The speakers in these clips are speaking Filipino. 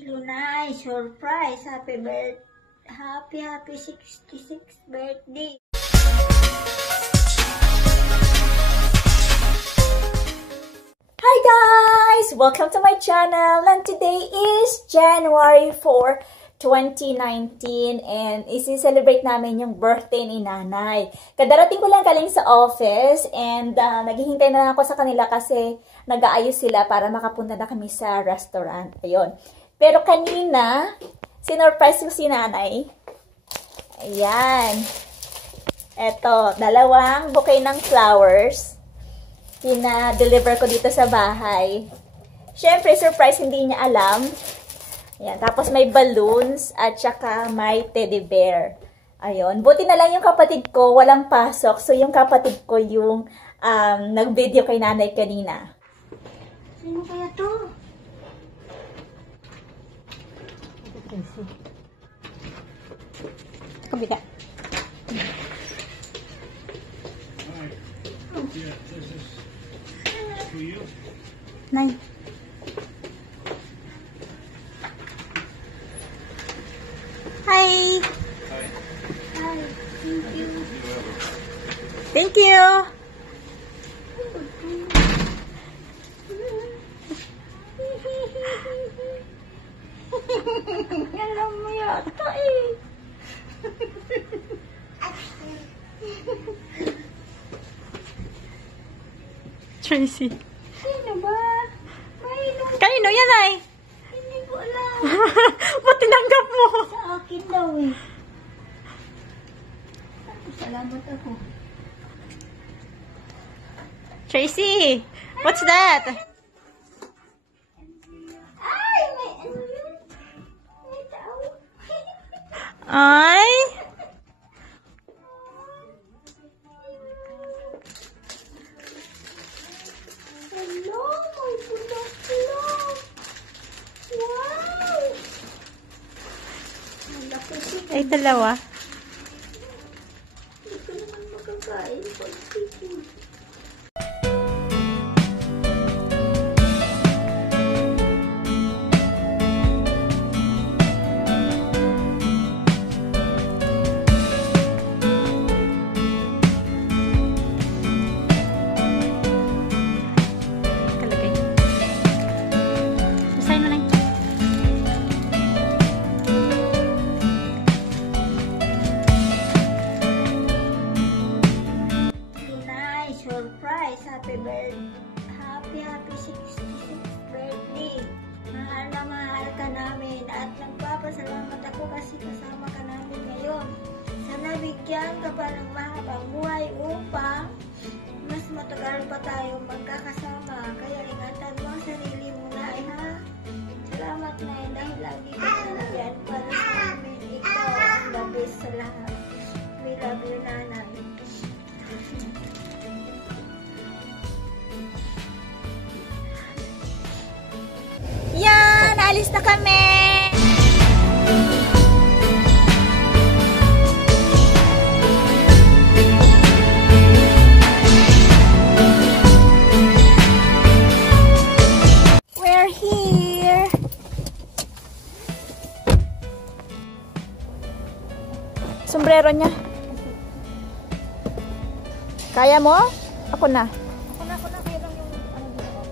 Lunay, surprise! Happy 66th birthday! Hi guys! Welcome to my channel, and today is January 4, 2019 and isi-celebrate namin yung birthday ni nanay. Kadarating ko lang galing sa office and naghihintay na ako sa kanila kasi nag-aayos sila para makapunta na kami sa restaurant. Ayun. Pero kanina, sinurprise ko si nanay. Ayan. Eto, dalawang bouquet ng flowers. Pina-deliver ko dito sa bahay. Siyempre, surprise, hindi niya alam. Ayan, tapos may balloons at saka may teddy bear. Ayun. Buti na lang yung kapatid ko, walang pasok. So, yung kapatid ko yung nag-video kay nanay kanina. Sino kaya to? Kabila. Nay. Hi. Hi, thank you. Thank you. Alam mo yata eh. Tracy. Sino ba? Mayroon. Kanino yan ay? Hindi ko alam. Ba't tinanggap mo? Sa akin daw eh. Salamat ako. Tracy, what's that? Ay, may ano yun? May tao. Ay? Hello, may bulak-bulak. Wow! Malaki siya. Ay, dalawa. Hindi ko naman makakain pag chicken. Kalagay. Basahin mo lang. Lunay, surprise! Happy 66th birthday! Mahal na mahal ka namin at nagpapasalamat ako kasi kasama ka namin ngayon. Sana bigyan ka pa ng mahabang buhay upang mas matagal pa tayo magkakasama. Kaya ingatan mo ang sarili mo, Nay, ha? Salamat, Nay, dahil lagi ka nandyan para sa amin. Ikaw ang the best sa lahat. We love you, Nanay. Yan! Alis na kami! We're here! Sombrero niya. Kaya mo? Ako na. Ako na, kaya lang yung ano dito.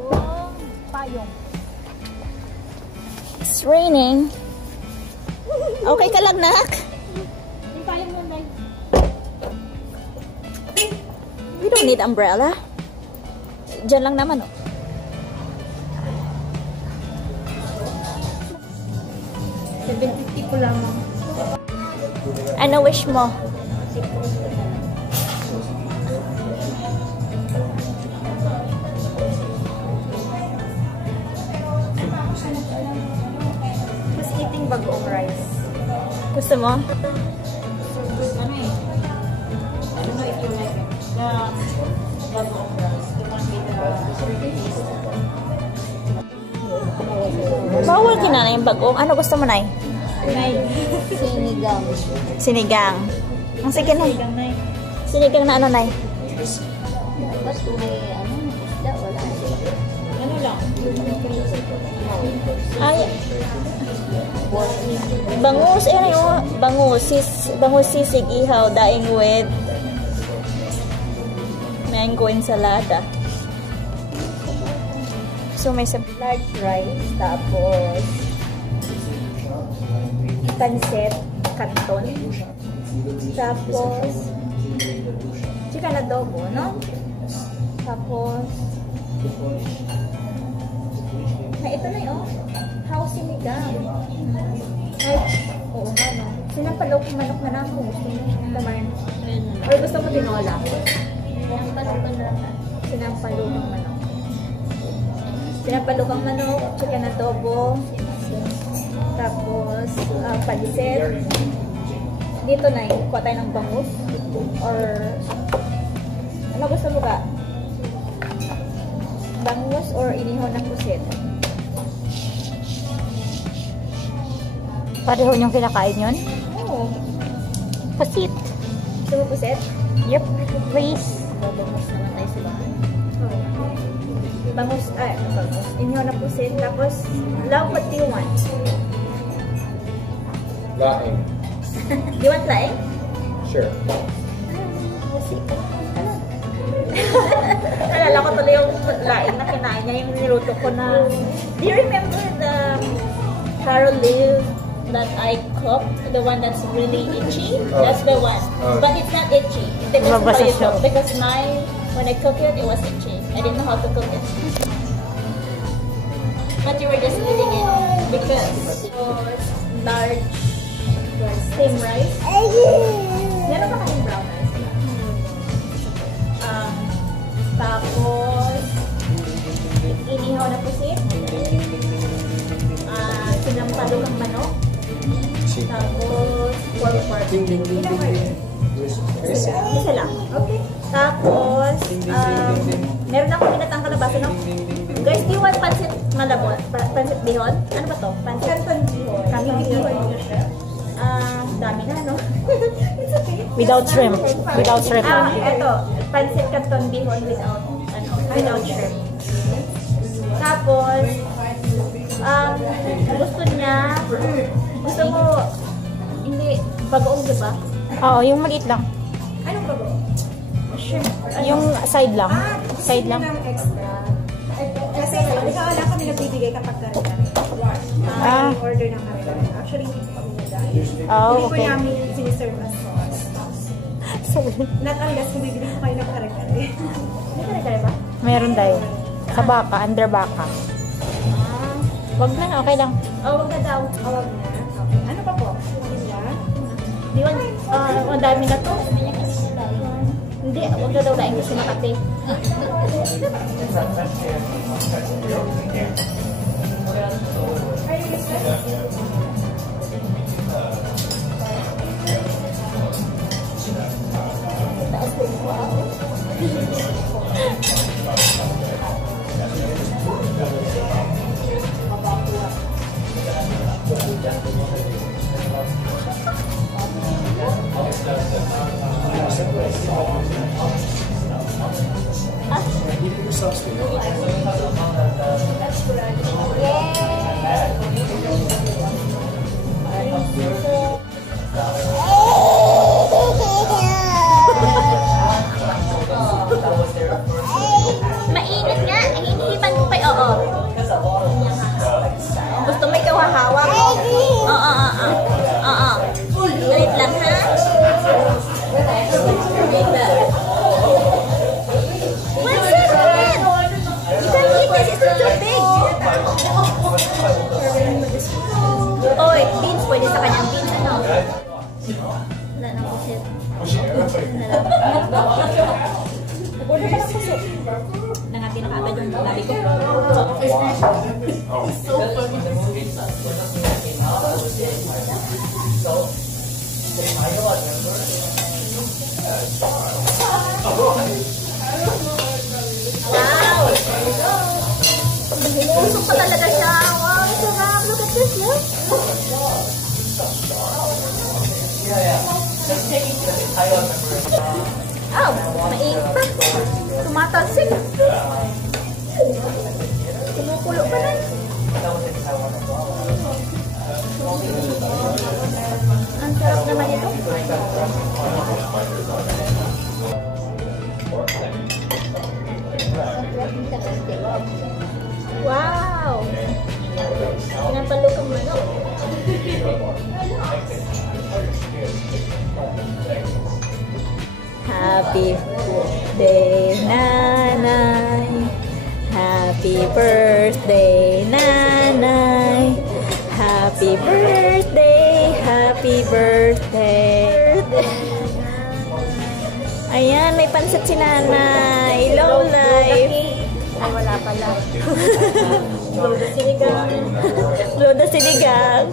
Yung payong. It's raining. Okay ka lang, nak? Yung payong mo, Nay. We don't need umbrella. Diyan lang naman, oh. $750 ko lamang. Ano wish mo? Just eating bagong rice. Gusto mo? Ano eh? I don't know if you like it. The bagong rice. The one with the taste. Bawal ka na yung bagong. Ano gusto mo, Nay? Sinigang. Sinigang. Ang sige, Nay. Sinigang, Nay. Sinigang na ano, Nay? Ba't may ano? Isda? Wala. Ano lang? Ay, bangus, bangus sisig ihaw, daing with mango ensalada. So, may large rice, tapos pancit, canton, tapos chicken adobo, no? Tapos ito na yun, house sinigang. Ay, oo nga, no? Sinampalok yung manok na lang kung gusto mo naman. Or gusto mo tinola? Sinampalok ang manok. Sinampalok ang manok, chicken adobo, tapos pancit. Dito na yun, kuha tayo ng bangus. Or, ano gusto mo ka? Bangus or inihaw ng pusit? Pareho niyong kinakain yun? Oo. Pusit. Gusto mo pusit? Yep. Please. Bangus naman tayo sila. Bangus, bangus. Inihaw ng pusit. Tapos, love, what do you want? Laing. Do you want laing? Sure. Alala ko tuloy yung laing na kinain niya, yung niluto ko na. Do you remember the Carol leaf that I cooked? The one that's really itchy? That's the one. But it's not itchy. It depends on how you cook. Because mine, when I cooked it, it was itchy. I didn't know how to cook it. But you were just eating it because it was large steamed rice. Meron ba kayong brown rice? Tapos inihaw na pusit, sinampalok ang manok, tapos pork pork. Isa lang. Okay. Tapos meron akong pinatang kalabasa, no? Guys, do you want pancit malabon? Pancit bihon? Ano ba to? Pancit canton bihon. Canton bihon. Dami na, no? It's okay. Without shrimp. Without shrimp. Ito, pancit canton bihon without shrimp. Tapos, gusto mo, hindi, bagoong, diba? Oo, yung maliit lang. Anong bagoong? Shrimp. Yung side lang. Side lang. Extra. Kasi wala kami nagbibigay kapag kare-kare. Order ng kare-kare. Actually, hindi po kami nag-dahil. Hindi po namin siniserve as sauce. Not unless kung bibili ko kayo ng kare-kare. May kare-kare ba? Meron tayo. Sa baka, under baka. Wag na, okay lang. Wag na daw. Awag na. Okay. Ano pa po? Yun lang? Di ba, ang dami na to. Hindi, wag na daw laing kasi makati. Mainit nga, hinihipan ko kay oo. Gusto mo ikaw hahawak? Oo. Ulit lang ha? One second! You can eat this, it's not too big. Oy, beans, pwede sa kanyang beans, ano? Wala nang pusit. Order ka ng pusit. Nangati na kaagad yung labi ko. Wow! Hinuusok pa talaga siya. Wow, sarap. Look at this, look. Oh, mainit pa. Tumatalsik. Kumukulo pa na. Wow! Pinapalukang manok. Happy birthday, Nanay. Happy birthday, Nanay. Happy birthday, happy birthday. Ayan, may pansit si Nanay. Low life. Ay, wala pala. Loda sinigang. Loda sinigang.